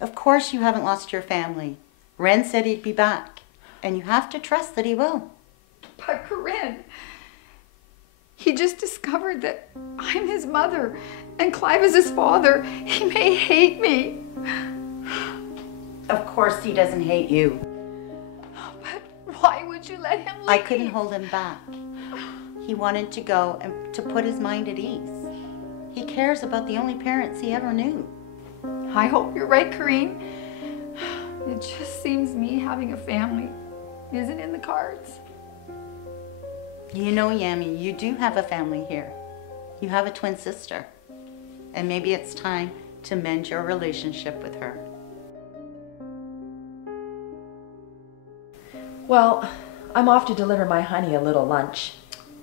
Of course you haven't lost your family. Ren said he'd be back, and you have to trust that he will. But Corinne, he just discovered that I'm his mother and Clive is his father. He may hate me. Of course he doesn't hate you. But why would you let him leave? I couldn't hold him back. He wanted to go and to put his mind at ease. He cares about the only parents he ever knew. I hope you're right, Corinne. It just seems me having a family isn't in the cards. You know, Yami, you do have a family here. You have a twin sister. And maybe it's time to mend your relationship with her. Well, I'm off to deliver my honey a little lunch.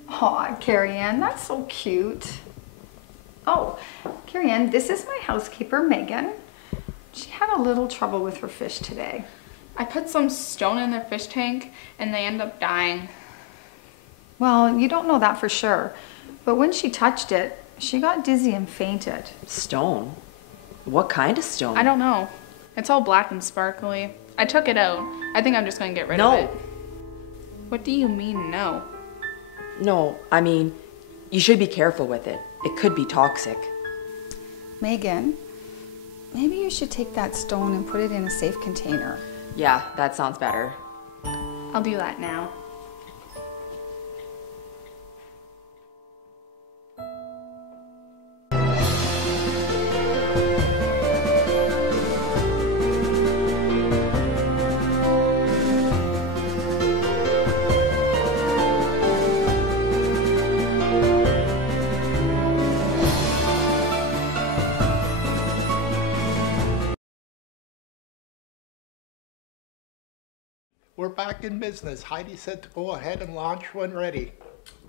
Aw, Carrie-Anne, that's so cute. Oh, Carrie-Anne, this is my housekeeper, Megan. She had a little trouble with her fish today. I put some stone in their fish tank and they end up dying. Well, you don't know that for sure, but when she touched it, she got dizzy and fainted. Stone? What kind of stone? I don't know. It's all black and sparkly. I took it out. I think I'm just going to get rid of it. What do you mean, no? No, I mean, you should be careful with it. It could be toxic. Megan, maybe you should take that stone and put it in a safe container. Yeah, that sounds better. I'll do that now. We're back in business. Heidi said to go ahead and launch when ready.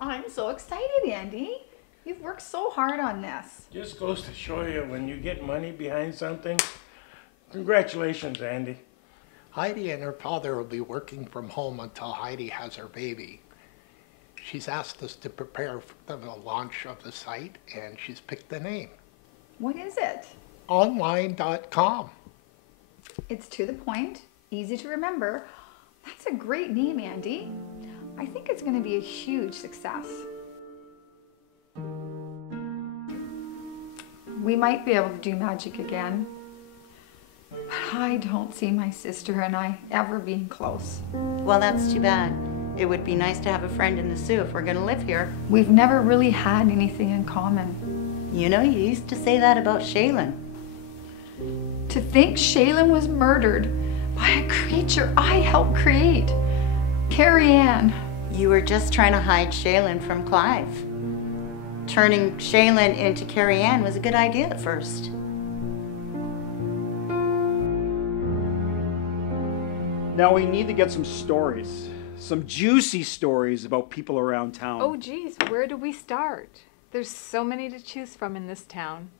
I'm so excited, Andy. You've worked so hard on this. Just goes to show you when you get money behind something. Congratulations, Andy. Heidi and her father will be working from home until Heidi has her baby. She's asked us to prepare for the launch of the site, and she's picked the name. What is it? Online.com. It's to the point, easy to remember. That's a great name, Andy. I think it's going to be a huge success. We might be able to do magic again, but I don't see my sister and I ever being close. Well, that's too bad. It would be nice to have a friend in the Sioux if we're going to live here. We've never really had anything in common. You know, you used to say that about Shaylin. To think Shaylin was murdered by a creature I helped create. Carrie-Anne. You were just trying to hide Shaylin from Clive. Turning Shaylin into Carrie-Anne was a good idea at first. Now we need to get some stories. Some juicy stories about people around town. Oh geez, where do we start? There's so many to choose from in this town.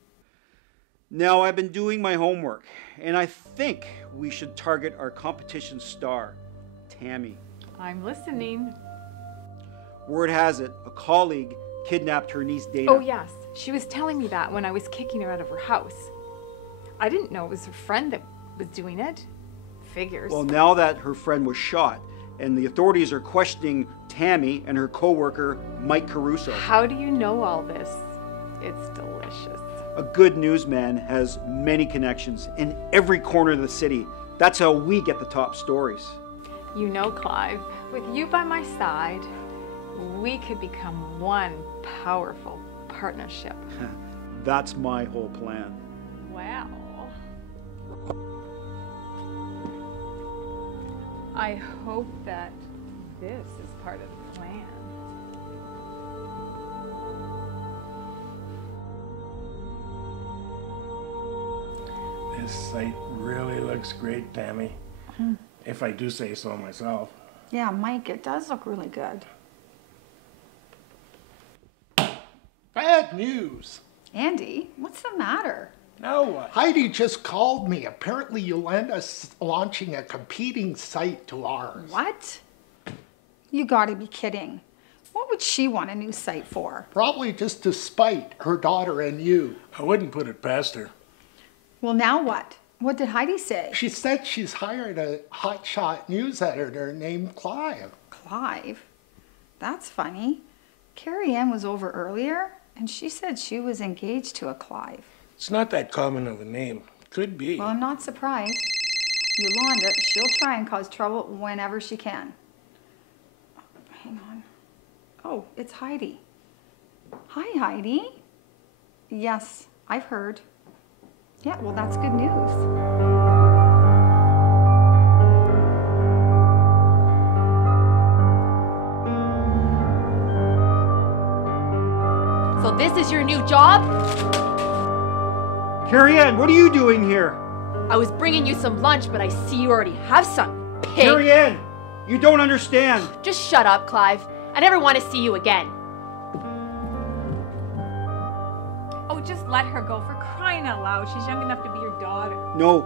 Now I've been doing my homework, and I think we should target our competition star, Tami. I'm listening. Word has it, a colleague kidnapped her niece Dana. Oh yes, she was telling me that when I was kicking her out of her house. I didn't know it was her friend that was doing it. Figures. Well, now that her friend was shot, and the authorities are questioning Tami and her co-worker, Mike Caruso. How do you know all this? It's delicious. A good newsman has many connections in every corner of the city. That's how we get the top stories. You know, Clive, with you by my side, we could become one powerful partnership. That's my whole plan. Wow. I hope that this is part of the plan. This site really looks great, Tami. If I do say so myself. Yeah, Mike, it does look really good. Bad news. Andy, what's the matter? Now what? Heidi just called me. Apparently Yolanda's launching a competing site to ours. What? You gotta be kidding. What would she want a new site for? Probably just to spite her daughter and you. I wouldn't put it past her. Well, now what? What did Heidi say? She said she's hired a hotshot news editor named Clive. Clive? That's funny. Carrie-Anne was over earlier, and she said she was engaged to a Clive. It's not that common of a name. Could be. Well, I'm not surprised. Yolanda, she'll try and cause trouble whenever she can. Hang on. Oh, it's Heidi. Hi, Heidi. Yes, I've heard. Yeah, well, that's good news. So this is your new job? Carrie-Anne, what are you doing here? I was bringing you some lunch, but I see you already have some, pig. Carrie-Anne, you don't understand. Just shut up, Clive. I never want to see you again. Oh, just let her go, for crying out loud. She's young enough to be your daughter. No,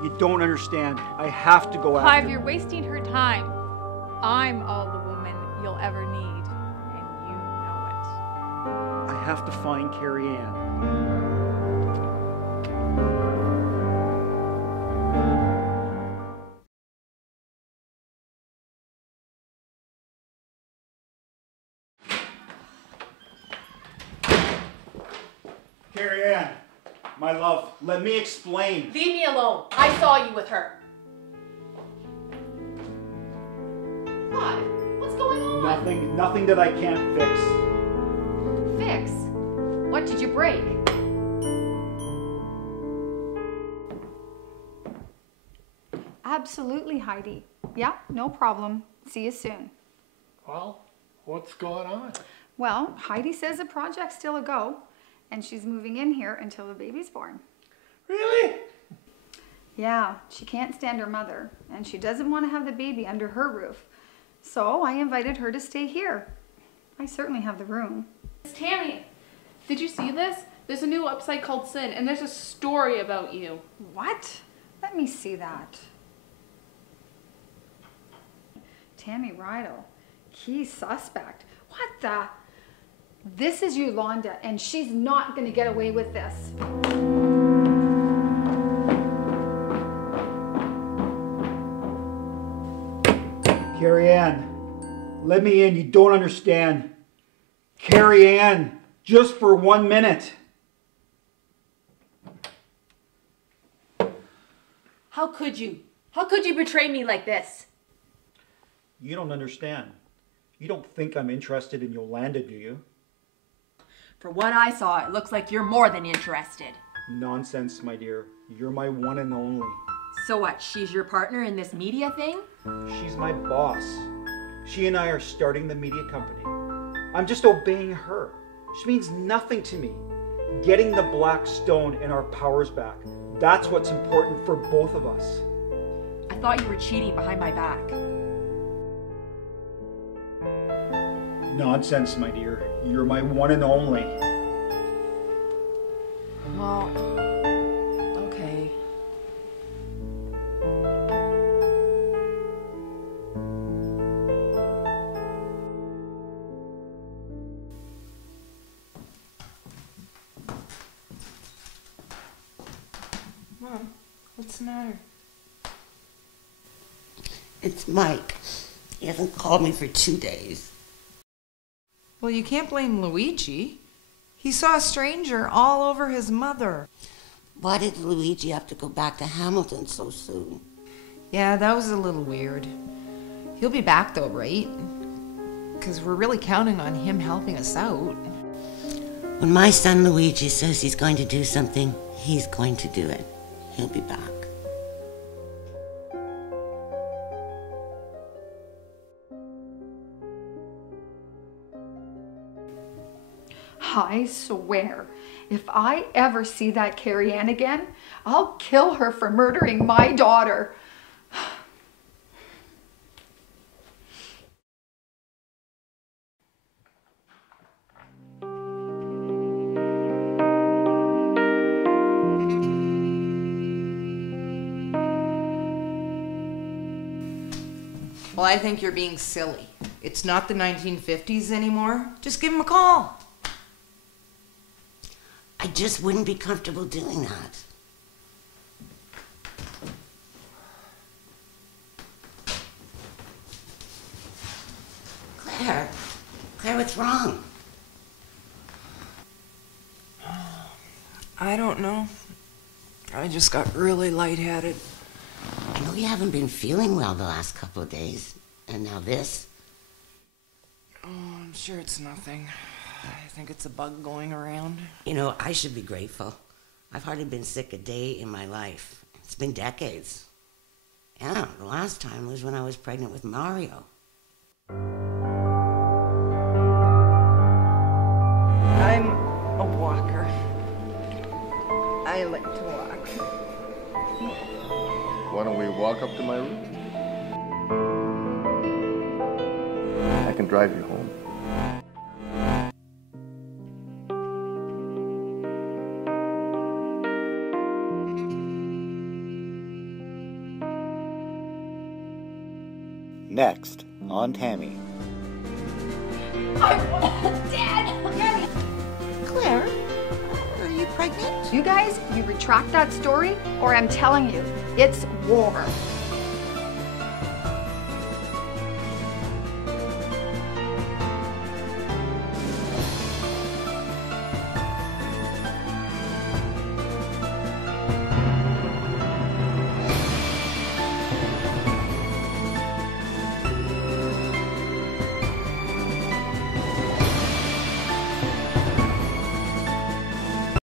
you don't understand. I have to go after Clive, her. you're wasting her time. I'm all the woman you'll ever need, and you know it. I have to find Carrie-Anne. Carrie-Anne, my love, let me explain. Leave me alone. I saw you with her. Clive, what's going on? Nothing that I can't fix. Fix? What did you break? Absolutely, Heidi. Yeah, no problem. See you soon. Well, what's going on? Well, Heidi says the project's still a go, and she's moving in here until the baby's born. Really? Yeah, she can't stand her mother, and she doesn't want to have the baby under her roof. So I invited her to stay here. I certainly have the room. Tami, did you see this? There's a new website called Sin, and there's a story about you. What? Let me see that. Tami Rydell, key suspect. What the? This is Yolanda, and she's not going to get away with this. Carrie-Anne, let me in. You don't understand. Carrie-Anne, just for 1 minute. How could you? How could you betray me like this? You don't understand. You don't think I'm interested in Yolanda, do you? For what I saw, it looks like you're more than interested. Nonsense, my dear. You're my one and only. So what, she's your partner in this media thing? She's my boss. She and I are starting the media company. I'm just obeying her. She means nothing to me. Getting the black stone and our powers back. That's what's important for both of us. I thought you were cheating behind my back. Nonsense, my dear. You're my one and only. Well, okay. Mom, what's the matter? It's Mike. He hasn't called me for 2 days. Well, you can't blame Luigi. He saw a stranger all over his mother. Why did Luigi have to go back to Hamilton so soon? Yeah, that was a little weird. He'll be back though, right? Because we're really counting on him helping us out. When my son Luigi says he's going to do something, he's going to do it. He'll be back. I swear, if I ever see that Carrie-Anne again, I'll kill her for murdering my daughter. Well, I think you're being silly. It's not the 1950s anymore. Just give him a call. I just wouldn't be comfortable doing that. What's wrong? I don't know. I just got really lightheaded. I know you haven't been feeling well the last couple of days. And now this? Oh, I'm sure it's nothing. I think it's a bug going around. You know, I should be grateful. I've hardly been sick a day in my life. It's been decades. Yeah, the last time was when I was pregnant with Mario. I'm a walker. I like to walk. Why don't we walk up to my room? I can drive you home. Next on Tami. Dad! Claire, are you pregnant? You guys, you retract that story, or I'm telling you, it's war.